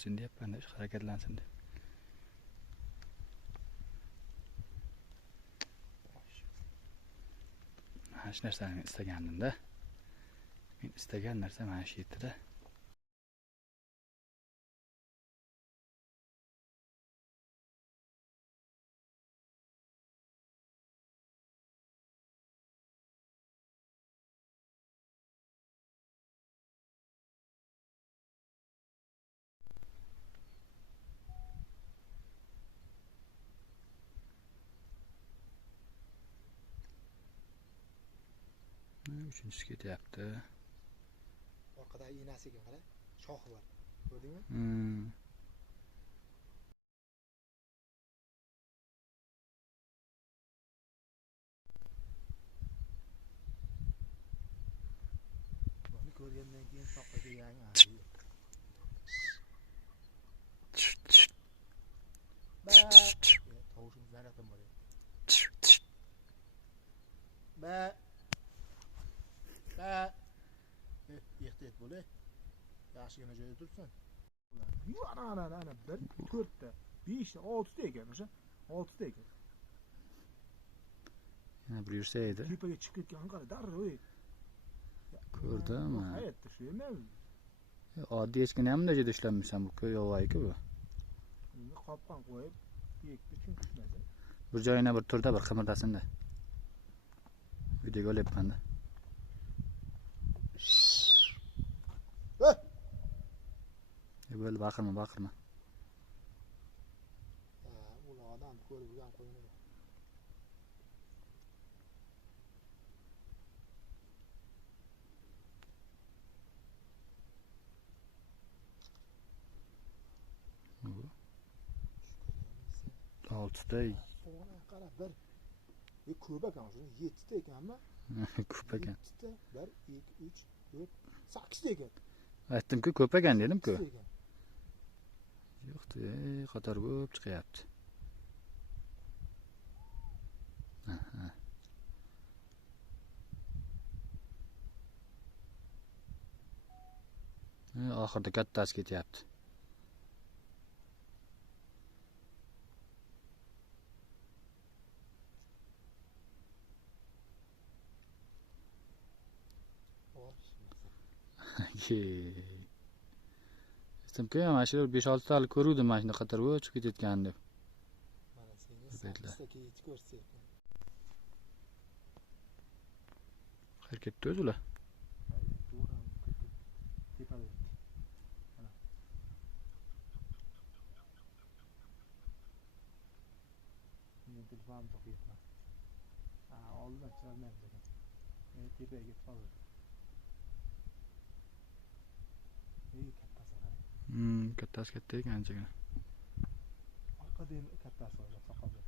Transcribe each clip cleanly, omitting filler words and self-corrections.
yursin deyapman, harakatlansin deb. Mana shu narsani men istagandim-da. Men istagan narsa mana shu yerda. Uchinchisi ketyapti. Orqadagi iynasiga qara, shoxi bor. Ko'rdingmi? Buni ko'rgandan keyin soqqiga yangi tovushimiz naryoqdan boryapti. Ehtiyot bo'l. Yaxshigina joyda tursin. Ana 1, 4 ta, 5 ta, 6 ta ekan o'sha. 6 ta ekan. Yana bir yursa edi. Tepaga chiqib ketgan qara, darrov. Ko'rdimmi? Hayotda shu emas. Oddiy echkini ham bunday joyda ishlanmisan, bu ko'y yo'q-ku bu. Uni qopqon qo'yib, yekdi chunqishmasa. Bir joyina bir turda bir qimirdasin-da. Videoga olyapman-da. Böyle bakırma. Ulan adam ko'rib yurgan qo'yini. Altıda. Ona qara bir. Ko'p ekan o'sha 7 ta ekanmi? Ko'p ekan. 7 ta, 1, 2, 3, 4, 8 ta ekan. Aytdim-ku, ko'p ekan dedim-ku. Yo'qdi, qator ko'p chiqyapti. Oxirida kattasi ketyapti. Istimku mana shu 5-6 tali ko'ruvdim mana shunda qator chiqib ketayotgan deb. Mana seni 8 ta keyinchi ko'rsatyapman. Qayerga ketdi o'zi ular? Tepada. Mana. Men telefonimni topyapman. Oldin chiqarmayapman ekan. Men tepaga ketib qoldim. Kattasi katta ekan anchagina. Orqada ham kattasi bor, soqolda.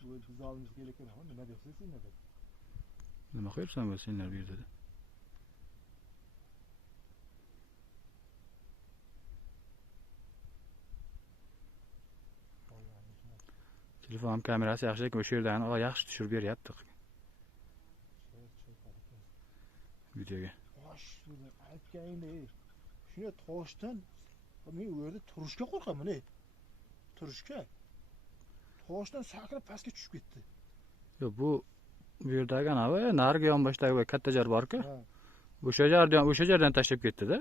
Bu biz oldimizga kelayotgan nima deysiz sen nima? Nima qo'yibsan bu senlar bu yerda? Telefon kamerasi yaxshi ekan, o'sha yerdan yaxshi tushirib beryapti. Videoga. Xo'sh, aytganingdek, shuna toshdan men u yerda turishga qo'rqaman, turishga. Toshdan sakrab pastga tushib ketdi. Yo'q, bu yerdagi anavi narigi yonboshdagi katta jar bor-ku. Ha. O'sha jardan tashlab ketdi-da.